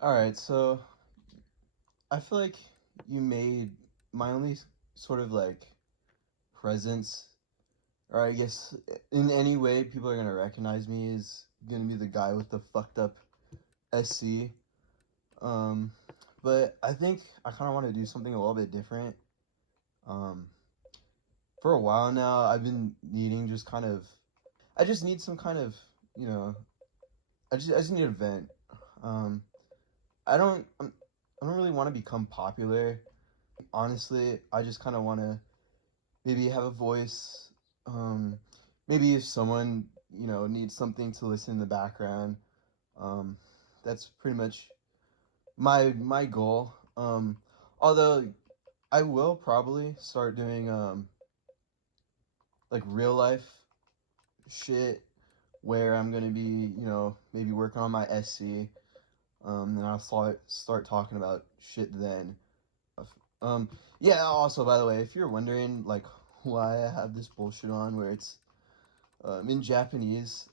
All right, so I feel like you made my only sort of like presence, or I guess in any way people are gonna recognize me is gonna be the guy with the fucked up SC. Um, but I think I kind of want to do something a little bit different. Um, for a while now, I've been needing just kind of, I just need some kind of, you know, I just need a vent. Um, I don't really want to become popular. Honestly, I just kind of want to maybe have a voice. Um, maybe if someone needs something to listen in the background. Um, that's pretty much my goal. Although I will probably start doing like real life shit where I'm gonna be maybe working on my SC. And I'll start talking about shit then. Um, yeah. Also, by the way, if you're wondering like why I have this bullshit on where it's in Japanese,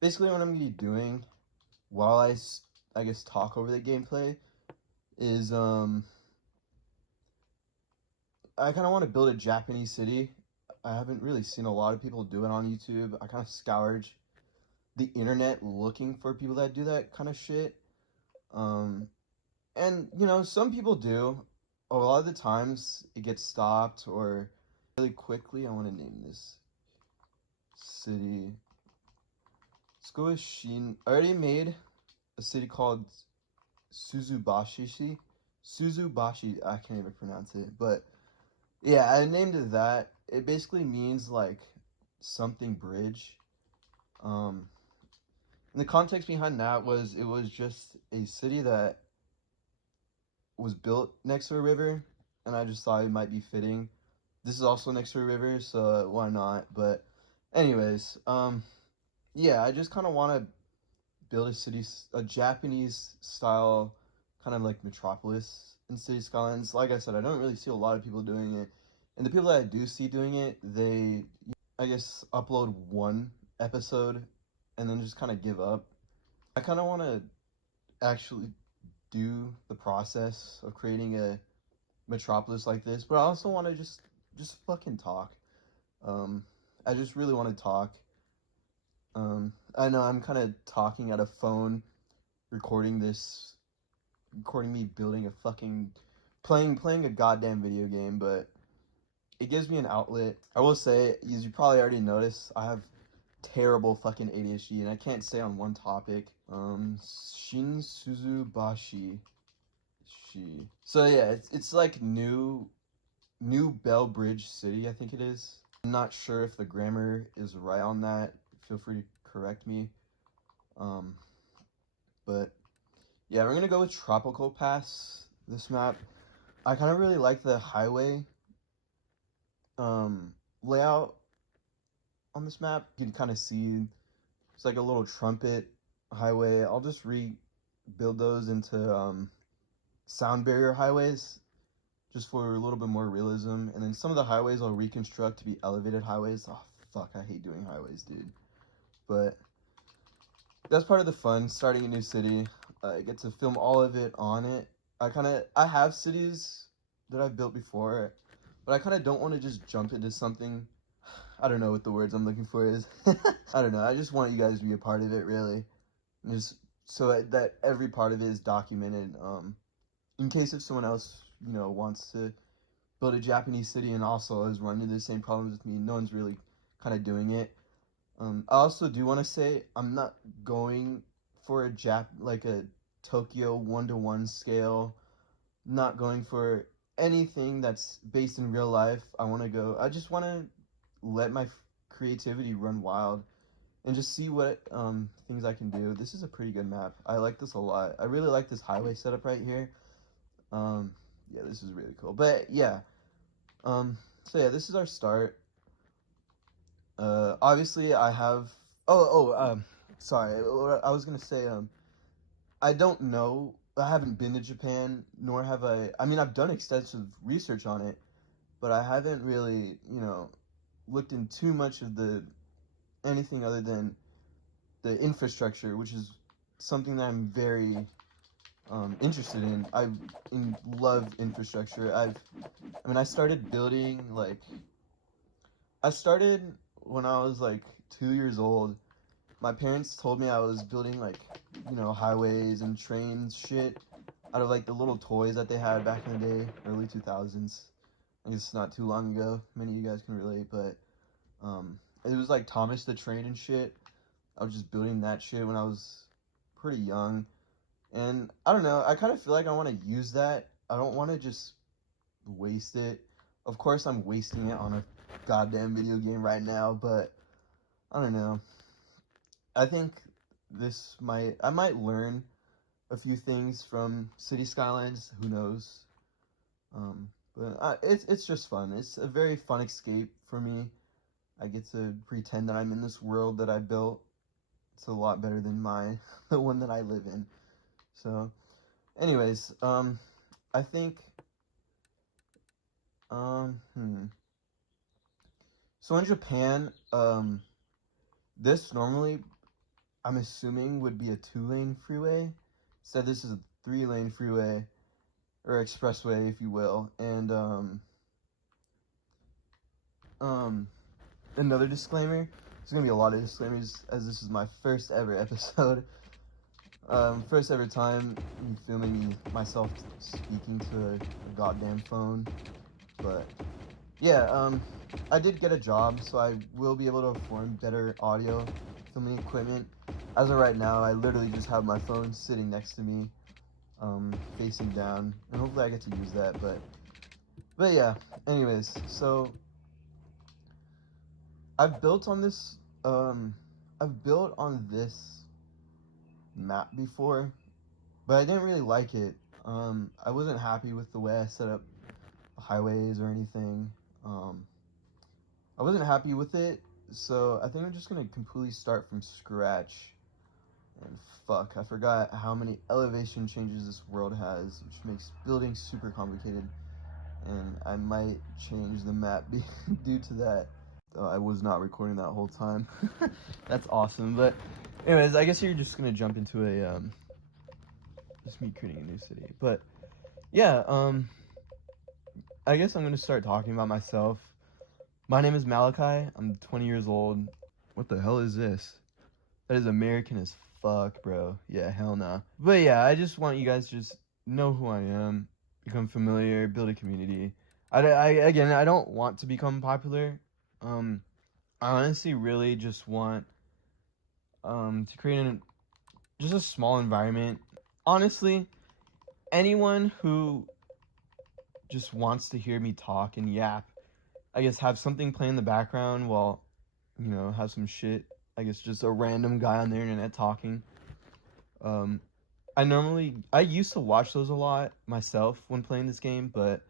basically what I'm gonna be doing while I guess talk over the gameplay is I kind of want to build a Japanese city. I haven't really seen a lot of people do it on YouTube. I kind of scoured the internet looking for people that do that kind of shit. Um, and some people do. A lot of the times it gets stopped or really quickly. I want to name this city. Let's go with Shin. I already made a city called Suzubashi. Suzubashi. I can't even pronounce it, but yeah, I named it that. It basically means like something bridge. Um, and the context behind that was it was just a city that was built next to a river, and I just thought it might be fitting. This is also next to a river, so why not? But, anyways, yeah, I just kind of want to build a city, a Japanese style, kind of like metropolis in City Skylines. Like I said, I don't really see a lot of people doing it, and the people that I do see doing it, they, I guess, upload one episode and then just kind of give up. I kind of want to actually do the process of creating a metropolis like this, but I also want to just fucking talk. Um, I just really want to talk. I know I'm kind of talking at a phone, recording this, recording me building a fucking playing a goddamn video game, but it gives me an outlet. I will say, as you probably already noticed, I have terrible fucking ADHD, and I can't stay on one topic. Shin Suzubashi. So yeah, it's like New Bell Bridge City, I think it is. I'm not sure if the grammar is right on that. Feel free to correct me. Um, but yeah, we're gonna go with Tropical Pass. This map, I kind of really like the highway layout on this map. You can kind of see it's like a little trumpet highway. I'll just rebuild those into sound barrier highways just for a little bit more realism. And then some of the highways I'll reconstruct to be elevated highways. Oh, fuck, I hate doing highways, dude. But that's part of the fun, starting a new city. I get to film all of it on it. I have cities that I've built before, but I kind of don't want to just jump into something. I don't know what the words I'm looking for is. I don't know. I just want you guys to be a part of it, really. And just so that every part of it is documented. In case if someone else, wants to build a Japanese city and also is running into the same problems with me, no one's really kind of doing it. I also do want to say I'm not going for like a Tokyo 1-to-1 scale. Not going for anything that's based in real life. I just want to let my creativity run wild and just see what things I can do. This is a pretty good map. I like this a lot. I really like this highway setup right here. Um, yeah, this is really cool. But yeah, so yeah, this is our start. Obviously I have. Sorry. I was gonna say. I don't know. I haven't been to Japan, nor have I. I mean, I've done extensive research on it, but I haven't really, looked in too much of the anything other than the infrastructure, which is something that I'm very interested in. Love infrastructure. I started building like I started when I was like 2 years old. My parents told me I was building like highways and trains shit out of like the little toys that they had back in the day, early 2000s. I guess not too long ago. Many of you guys can relate, but it was like Thomas the Train and shit. I was just building that shit when I was pretty young. And I don't know, I kind of feel like I want to use that. I don't want to just waste it. Of course, I'm wasting it on a goddamn video game right now, but I don't know. I think I might learn a few things from City Skylines. Who knows? But it's just fun. It's a very fun escape for me. I get to pretend that I'm in this world that I built. It's a lot better than the one that I live in. So, anyways, I think, um, hmm. So in Japan, this normally, I'm assuming, would be a 2-lane freeway. So this is a 3-lane freeway, or expressway, if you will. And, another disclaimer. There's gonna be a lot of disclaimers, as this is my first ever episode. First ever time filming myself speaking to a goddamn phone. But yeah, I did get a job, so I will be able to afford better audio filming equipment. As of right now, I literally just have my phone sitting next to me, facing down, and hopefully I get to use that. But yeah. Anyways, so I've built on this, I've built on this map before, but I didn't really like it. I wasn't happy with the way I set up highways or anything. I wasn't happy with it, so I think I'm just gonna completely start from scratch. And fuck, I forgot how many elevation changes this world has, which makes building super complicated. And I might change the map due to that. I was not recording that whole time. That's awesome. But anyways, I guess you're just gonna jump into just me creating a new city. But yeah, I guess I'm gonna start talking about myself. My name is Malachi. I'm 20 years old. What the hell is this? That is American as fuck, bro. Yeah, hell nah. But yeah, I just want you guys to just know who I am, become familiar, build a community. Again, I don't want to become popular. I honestly really just want to create just a small environment. Honestly, anyone who just wants to hear me talk and yap, I guess have something play in the background while, have some shit. I guess just a random guy on the internet talking. Um, I used to watch those a lot myself when playing this game, but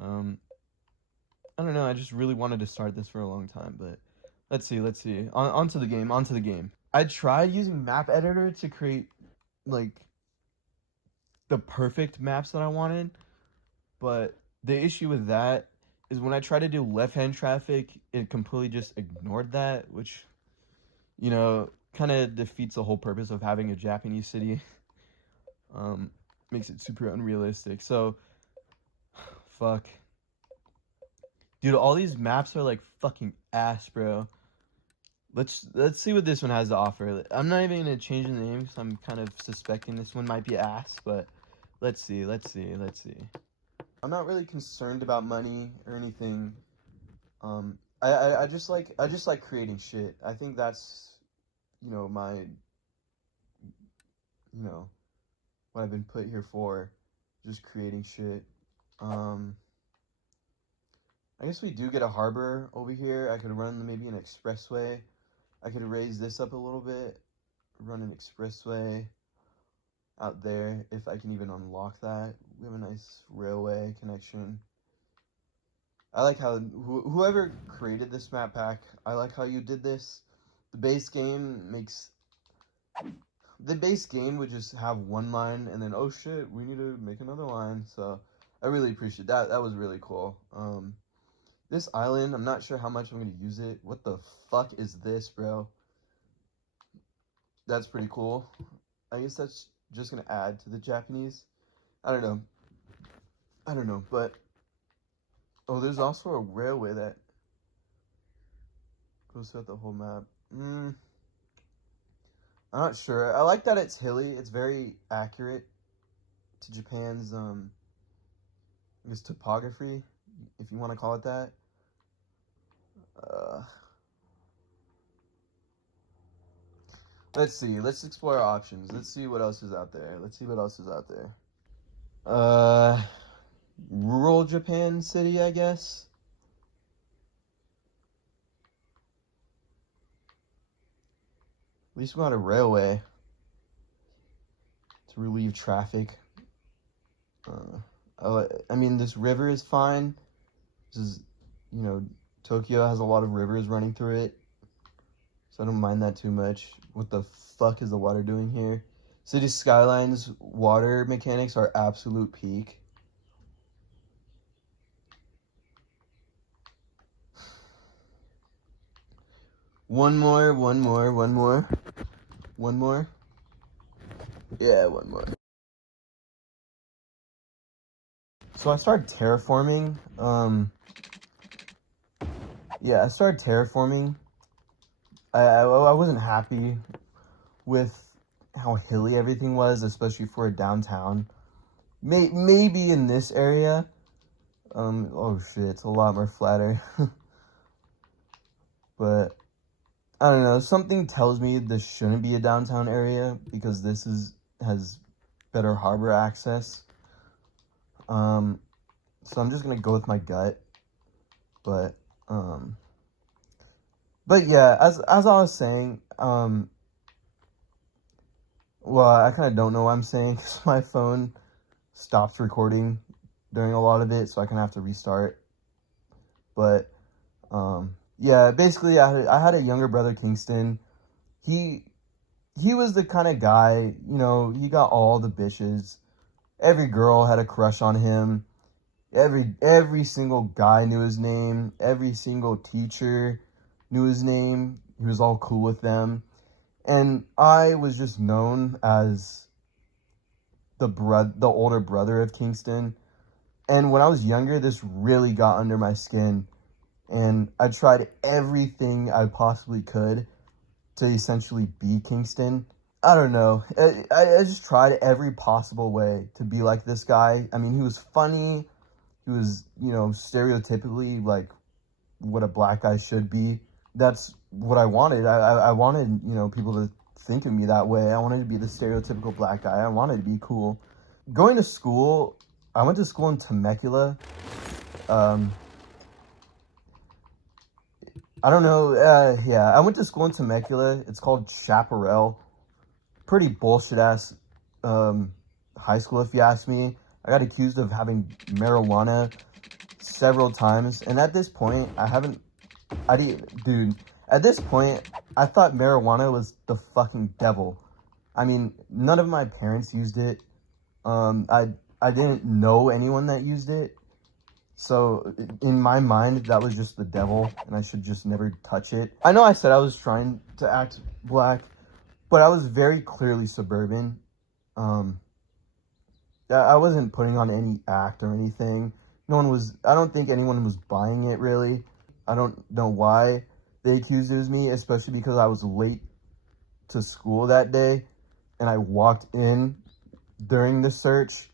um, I don't know. I just really wanted to start this for a long time, but let's see. Onto the game. I tried using map editor to create like the perfect maps that I wanted, but the issue with that is when I try to do left-hand traffic, it completely just ignored that, which kind of defeats the whole purpose of having a Japanese city. Um, Makes it super unrealistic. So, fuck. Dude, all these maps are like fucking ass, bro. Let's see what this one has to offer. I'm not even gonna change the name because I'm kind of suspecting this one might be ass, but let's see. I'm not really concerned about money or anything. I just like creating shit. I think that's my what I've been put here for, just creating shit. Um, I guess we do get a harbor over here. I could run maybe an expressway. I could raise this up a little bit, run an expressway out there if I can even unlock that. We have a nice railway connection. I like how whoever created this map pack, I like how you did this. The base game would just have one line and then, oh shit, we need to make another line. So I really appreciate that. That was really cool. This island, I'm not sure how much I'm gonna use it. What the fuck is this, bro? That's pretty cool. I guess that's just gonna add to the Japanese. I don't know. But oh, there's also a railway that goes throughout the whole map. I'm not sure. I like that it's hilly. It's very accurate to Japan's I guess topography, if you want to call it that. Uh, let's see. Let's explore our options. Let's see what else is out there. Uh, rural Japan city, I guess. At least we got a railway to relieve traffic. I mean, this river is fine. This is, Tokyo has a lot of rivers running through it, so I don't mind that too much. What the fuck is the water doing here? City Skylines water mechanics are absolute peak. One more. Yeah, one more. So I started terraforming. I started terraforming. I wasn't happy with how hilly everything was, especially for a downtown. Maybe in this area. Oh shit, it's a lot more flatter. But I don't know, something tells me this shouldn't be a downtown area because this has better harbor access. So I'm just gonna go with my gut. But yeah, as I was saying, well, I kind of don't know what I'm saying because my phone stopped recording during a lot of it, so I kind of have to restart. But yeah, basically, I had a younger brother, Kingston. He was the kind of guy, he got all the bitches. Every girl had a crush on him. Every single guy knew his name. Every single teacher knew his name. He was all cool with them. And I was just known as the older brother of Kingston. And when I was younger, this really got under my skin. And I tried everything I possibly could to essentially be Kingston. I don't know. I just tried every possible way to be like this guy. I mean, he was funny. He was, stereotypically like what a black guy should be. That's what I wanted. I wanted, people to think of me that way. I wanted to be the stereotypical black guy. I wanted to be cool. Going to school, I went to school in Temecula. I don't know. I went to school in Temecula. It's called Chaparral. Pretty bullshit ass high school, if you ask me. I got accused of having marijuana several times, and at this point, at this point, I thought marijuana was the fucking devil. I mean, none of my parents used it. I didn't know anyone that used it. So, in my mind, that was just the devil, and I should just never touch it. I know I said I was trying to act black, but I was very clearly suburban. I wasn't putting on any act or anything. I don't think anyone was buying it, really. I don't know why they accused it of me, especially because I was late to school that day, and I walked in during the search.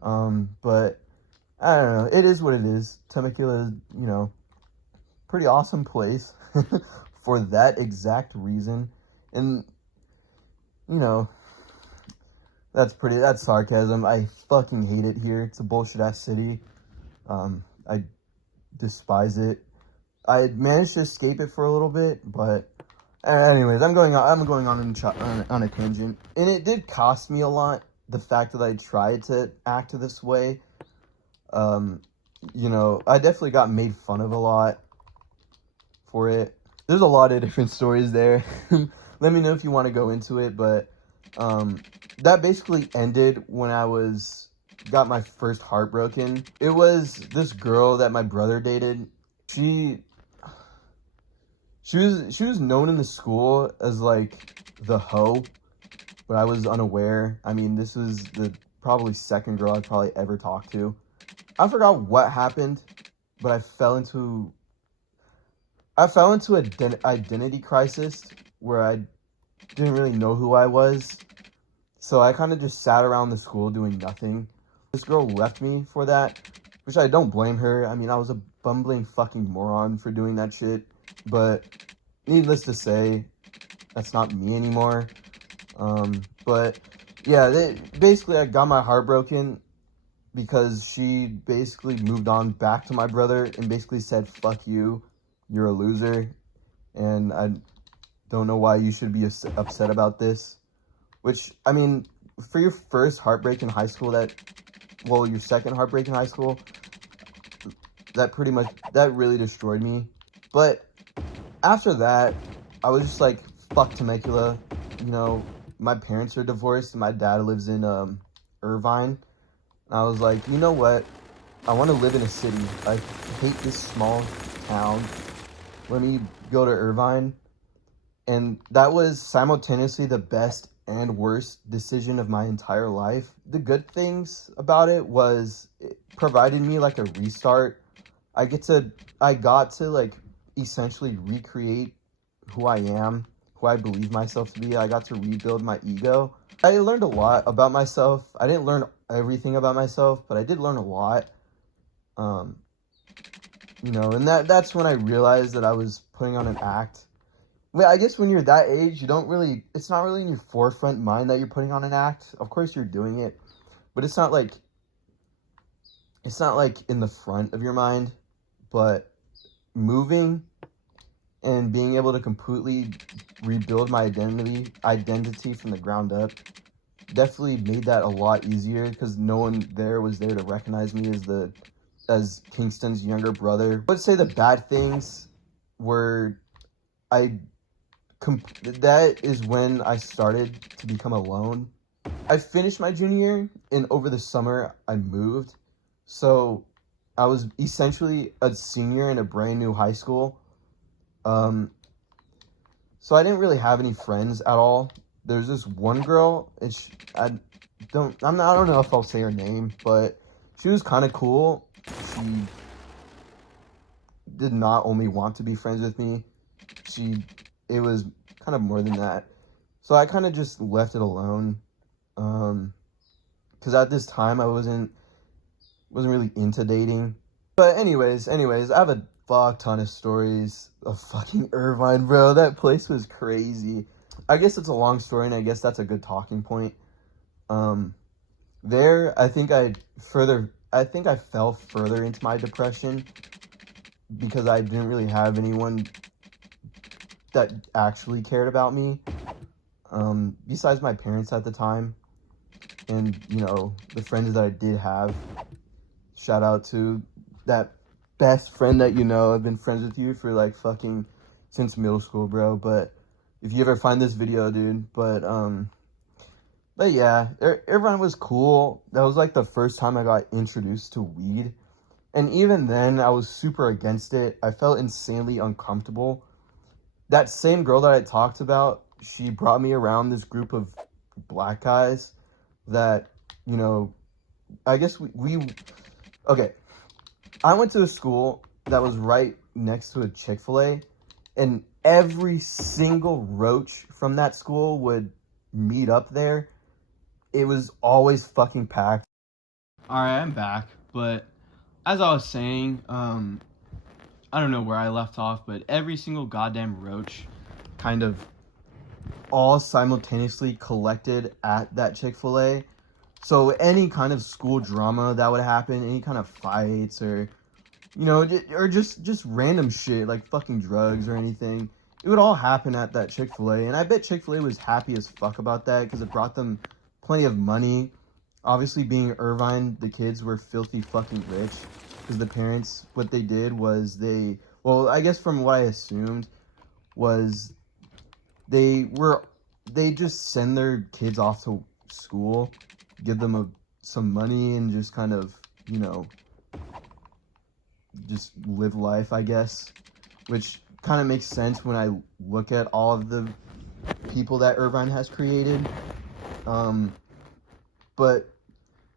But I don't know. It is what it is. Temecula is, pretty awesome place for that exact reason. And, that's sarcasm. I fucking hate it here. It's a bullshit ass city. I despise it. I managed to escape it for a little bit, but anyways, I'm going on a tangent. And it did cost me a lot, the fact that I tried to act this way. I definitely got made fun of a lot for it. There's a lot of different stories there. Let me know if you want to go into it, but that basically ended when I got my first heart broken. It was this girl that my brother dated. She was known in the school as like the hoe. but I was unaware. I mean, this was the probably second girl I'd probably ever talked to. I forgot what happened, but I fell into an identity crisis where I didn't really know who I was. So I kind of just sat around the school doing nothing. This girl left me for that, which I don't blame her. I mean, I was a bumbling fucking moron for doing that shit. But needless to say, that's not me anymore. But yeah, basically I got my heart broken because she basically moved on back to my brother and basically said, fuck you, you're a loser. And I don't know why you should be upset about this. Which, I mean, for your first heartbreak in high school, your second heartbreak in high school, that really destroyed me. But after that, I was just like, fuck Temecula. You know, my parents are divorced and my dad lives in Irvine. And I was like, you know what? I want to live in a city. I hate this small town. Let me go to Irvine. And that was simultaneously the best and worst decision of my entire life. The good things about it was it provided me like a restart. I got to like essentially recreate who I am, who I believe myself to be. I got to rebuild my ego. I learned a lot about myself. I didn't learn everything about myself, but I did learn a lot. Um, and that's when I realized that I was putting on an act. Well, I guess when you're that age, it's not really in your forefront mind that you're putting on an act. Of course you're doing it, but it's not like in the front of your mind. But moving and being able to completely rebuild my identity from the ground up definitely made that a lot easier because no one there was there to recognize me as Kingston's younger brother. I would say the bad things were that is when I started to become alone. I finished my junior year, and over the summer I moved. So I was essentially a senior in a brand new high school. So I didn't really have any friends at all. There's this one girl, and I don't know if I'll say her name, but she was kind of cool. She did not only want to be friends with me. It was kind of more than that. So I kind of just left it alone. Because at this time I wasn't really into dating. But anyways, I have a fuck ton of stories of fucking Irvine, bro. That place was crazy. I guess it's a long story, and I guess that's a good talking point. There, I think I fell further into my depression because I didn't really have anyone that actually cared about me, besides my parents at the time, and the friends that I did have. Shout out to that best friend that I've been friends with you for like fucking since middle school, bro. But if you ever find this video, dude, but yeah, everyone was cool. That was like the first time I got introduced to weed, and even then I was super against it. I felt insanely uncomfortable. That same girl that I talked about, she brought me around this group of black guys that, I guess okay. I went to a school that was right next to a Chick-fil-A, and every single roach from that school would meet up there. It was always fucking packed. Alright, I'm back, but as I was saying, I don't know where I left off, but every single goddamn roach kind of all simultaneously collected at that Chick-fil-A. So any kind of school drama that would happen, any kind of fights or, or just random shit like fucking drugs or anything, it would all happen at that Chick-fil-A. And I bet Chick-fil-A was happy as fuck about that because it brought them plenty of money. Obviously, being Irvine, the kids were filthy fucking rich. Because the parents, what they did was I guess from what I assumed, was they just send their kids off to school, give them some money, and just kind of, just live life, I guess. Which kind of makes sense when I look at all of the people that Irvine has created. But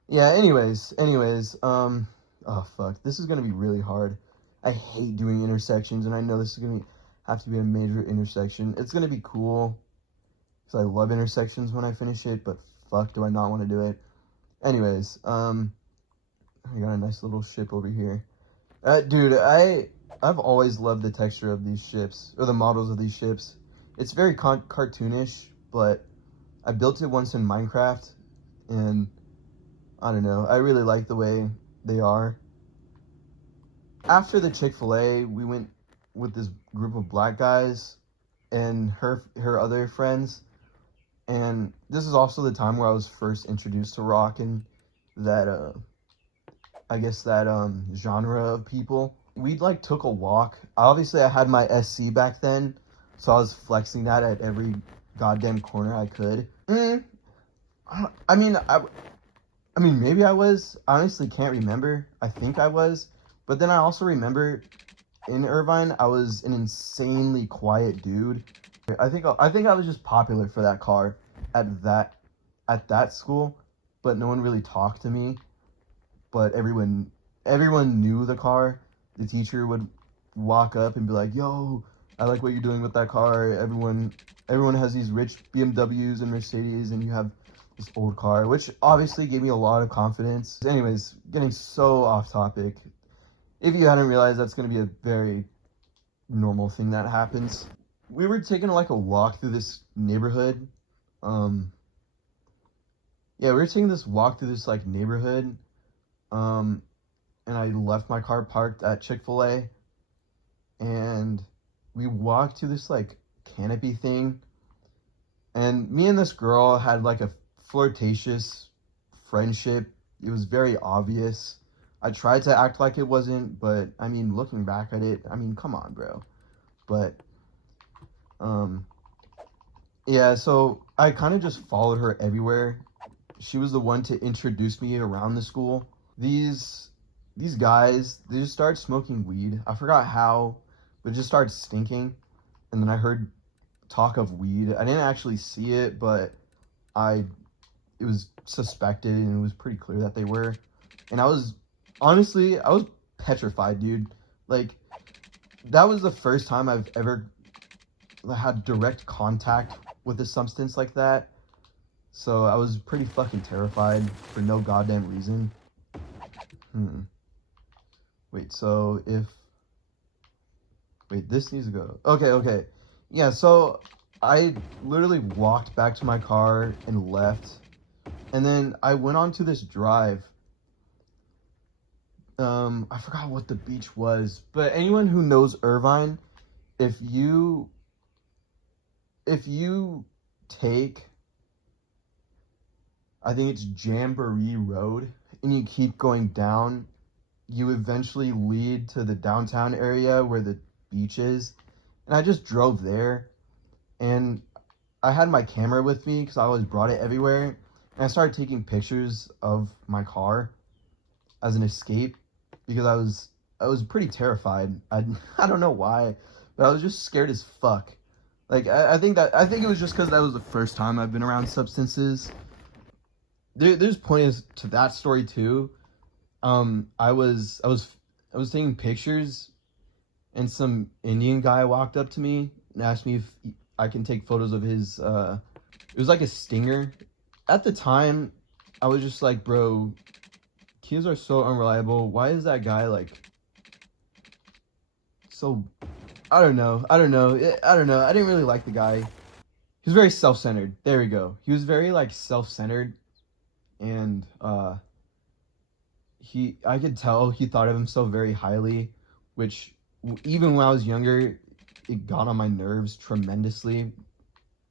yeah, anyways, oh fuck, this is gonna be really hard. I hate doing intersections, and I know this is gonna have to be a major intersection. It's gonna be cool, because I love intersections when I finish it, but fuck, do I not want to do it. Anyways, I got a nice little ship over here. Dude, I've always loved the texture of these ships, or the models of these ships. It's very cartoonish, but I built it once in Minecraft, and I don't know, I really like the way they are. After the Chick-fil-A, we went with this group of black guys and her other friends, and this is also the time where I was first introduced to rock and that I guess that genre of people. We like took a walk. Obviously I had my SC back then, so I was flexing that at every goddamn corner I could. I mean, maybe I was. I honestly can't remember. I think I was. But then I also remember in Irvine, I was an insanely quiet dude. I think I was just popular for that car at that school, but no one really talked to me. But everyone knew the car. The teacher would walk up and be like, "Yo, I like what you're doing with that car. Everyone has these rich BMWs and Mercedes, and you have this old car," which obviously gave me a lot of confidence. Anyways, getting so off topic. If you hadn't realized, that's going to be a very normal thing that happens. We were taking like a walk through this neighborhood. Yeah, we were taking this walk through this like neighborhood. And I left my car parked at Chick-fil-A, and we walked to this like canopy thing, and me and this girl had like a flirtatious friendship. It was very obvious. I tried to act like it wasn't, but I mean, looking back at it, I mean, come on, bro. But yeah, so I kind of just followed her everywhere. She was the one to introduce me around the school. These guys, they just started smoking weed. I forgot how, but it just started stinking. And then I heard talk of weed. I didn't actually see it, but it was suspected, and it was pretty clear that they were. And I was petrified, dude. Like, that was the first time I've ever had direct contact with a substance like that. So I was pretty fucking terrified for no goddamn reason. Wait, so wait, this needs to go. Okay. Yeah, so I literally walked back to my car and left. And then I went on to this drive. I forgot what the beach was, but anyone who knows Irvine, if you take, I think it's Jamboree Road, and you keep going down, you eventually lead to the downtown area where the beach is. And I just drove there, and I had my camera with me because I always brought it everywhere, and I started taking pictures of my car as an escape, because I was pretty terrified. I don't know why, but I was just scared as fuck. Like, I think it was just because that was the first time I've been around substances. There's points to that story too. I was taking pictures, and some Indian guy walked up to me and asked me if I can take photos of his it was like a Stinger. At the time, I was just like, bro, keys are so unreliable. Why is that guy like so, I don't know. I didn't really like the guy. He was very self-centered. There we go. He was very like self-centered, and I could tell he thought of himself very highly, which even when I was younger, it got on my nerves tremendously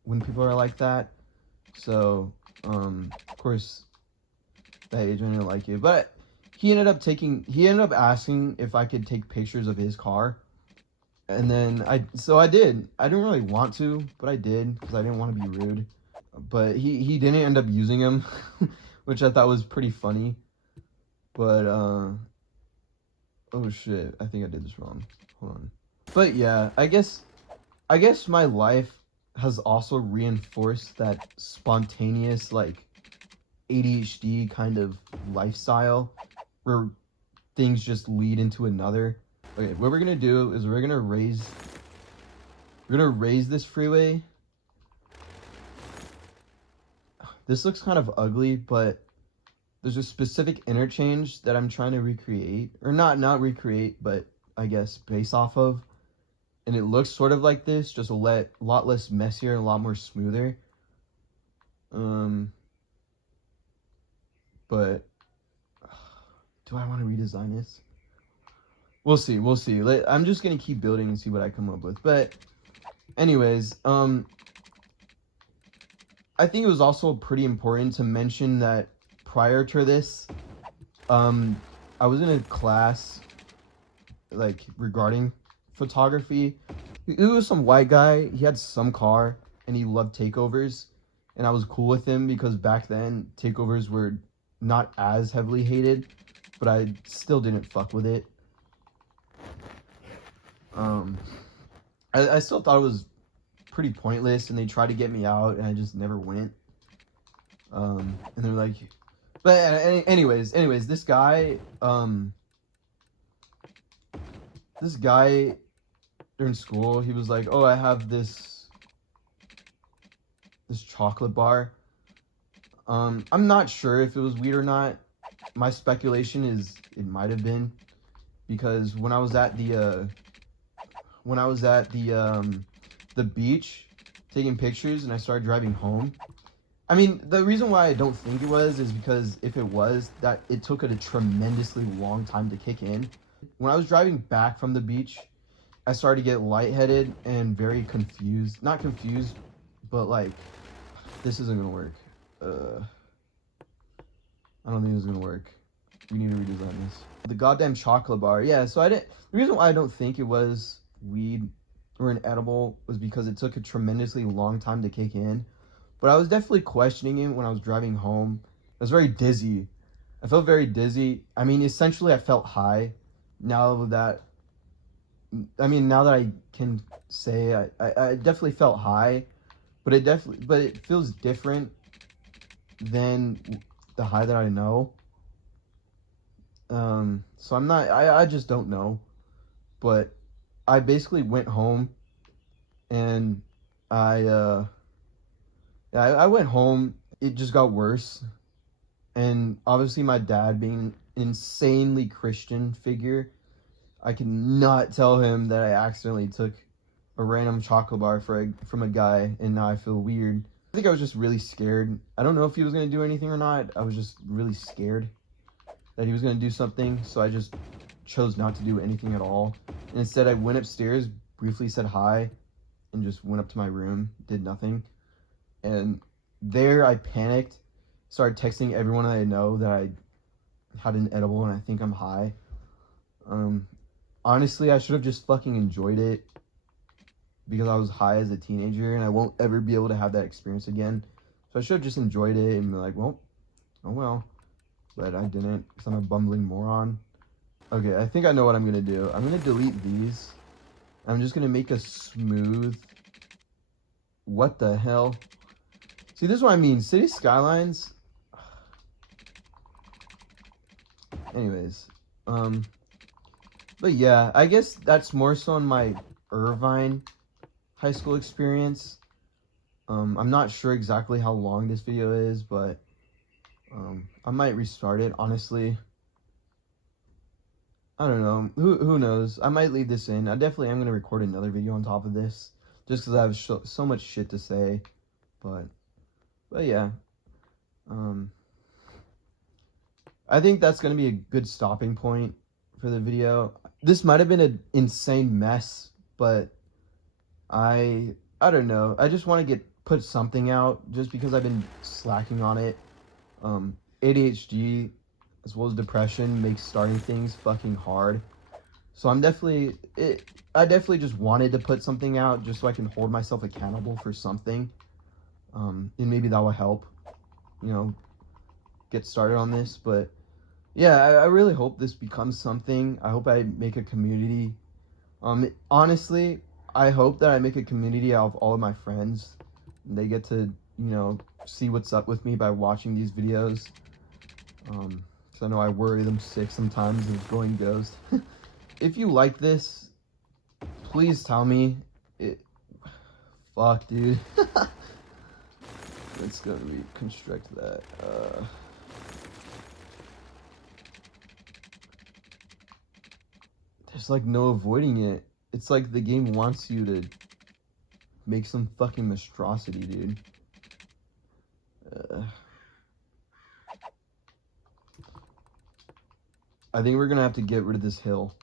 when people are like that. So, of course, that age I didn't like it. But he ended up asking if I could take pictures of his car. And then I did. I didn't really want to, but I did because I didn't want to be rude. But he didn't end up using them, which I thought was pretty funny. But oh shit, I think I did this wrong. Hold on. But yeah, I guess my life has also reinforced that spontaneous, like, ADHD kind of lifestyle where things just lead into another. Okay, what we're gonna do is we're gonna raise this freeway. This looks kind of ugly, but there's a specific interchange that I'm trying to recreate, or not recreate, but I guess base off of. And it looks sort of like this, just a lot less messier and a lot more smoother. But do I want to redesign this? We'll see. I'm just gonna keep building and see what I come up with. But anyways, I think it was also pretty important to mention that prior to this, I was in a class like regarding photography. It was some white guy. He had some car and he loved takeovers, and I was cool with him because back then takeovers were not as heavily hated, but I still didn't fuck with it. I still thought it was pretty pointless, and they tried to get me out, and I just never went. And they're like, but anyways, this guy during school, he was like, oh, I have this chocolate bar. I'm not sure if it was weed or not. My speculation is it might have been, because when I was at the beach taking pictures and I started driving home. I mean, the reason why I don't think it was is because if it was, that it took a tremendously long time to kick in. When I was driving back from the beach, I started to get lightheaded and very confused. Not confused, but like, this isn't gonna work. I don't think this is gonna work. We need to redesign this. The goddamn chocolate bar. Yeah, so the reason why I don't think it was weed or an edible was because it took a tremendously long time to kick in. But I was definitely questioning it when I was driving home. I was very dizzy. I felt very dizzy. I mean, essentially I felt high. Now that I can say I definitely felt high, but it feels different than the high that I know. So I just don't know. But I basically went home and I went home. It just got worse. And obviously my dad being an insanely Christian figure, I cannot tell him that I accidentally took a random chocolate bar from a guy and now I feel weird. I think I was just really scared. I don't know if he was going to do anything or not. I was just really scared that he was going to do something, so I just chose not to do anything at all. And instead I went upstairs, briefly said hi, and just went up to my room, did nothing. And there I panicked, started texting everyone that I know that I had an edible and I think I'm high. Honestly, I should have just fucking enjoyed it because I was high as a teenager and I won't ever be able to have that experience again. So I should have just enjoyed it and be like, well, oh well. But I didn't because I'm a bumbling moron. Okay, I think I know what I'm going to do. I'm going to delete these. I'm just going to make a smooth... What the hell? See, this is what I mean. City skylines... Anyways. But yeah, I guess that's more so on my Irvine high school experience. I'm not sure exactly how long this video is, but I might restart it, honestly. I don't know. Who knows? I might leave this in. I definitely am going to record another video on top of this, just because I have so much shit to say. But yeah. I think that's going to be a good stopping point for the video. This might have been an insane mess, but I don't know. I just want to put something out just because I've been slacking on it. ADHD as well as depression makes starting things fucking hard. So I definitely just wanted to put something out just so I can hold myself accountable for something. And maybe that will help, get started on this. But yeah, I really hope this becomes something. I hope I make a community. Honestly, I hope that I make a community out of all of my friends. And they get to, you know, see what's up with me by watching these videos. Because I know I worry them sick sometimes of going ghost. If you like this, please tell me. Fuck, dude. It's gonna be construct that. There's like no avoiding it. It's like the game wants you to make some fucking monstrosity, dude. I think we're gonna have to get rid of this hill.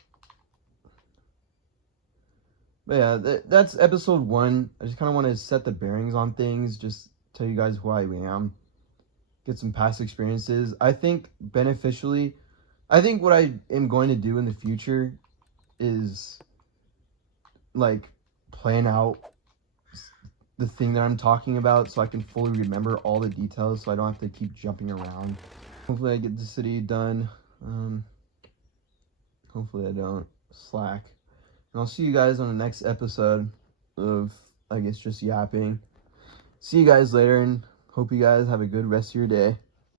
But yeah, that's episode 1. I just kind of want to set the bearings on things, just tell you guys who I am, get some past experiences. I think beneficially, I think what I am going to do in the future is like plan out the thing that I'm talking about so I can fully remember all the details so I don't have to keep jumping around. Hopefully I get the city done. Hopefully I don't slack. And I'll see you guys on the next episode of, I guess, just yapping. See you guys later, and hope you guys have a good rest of your day.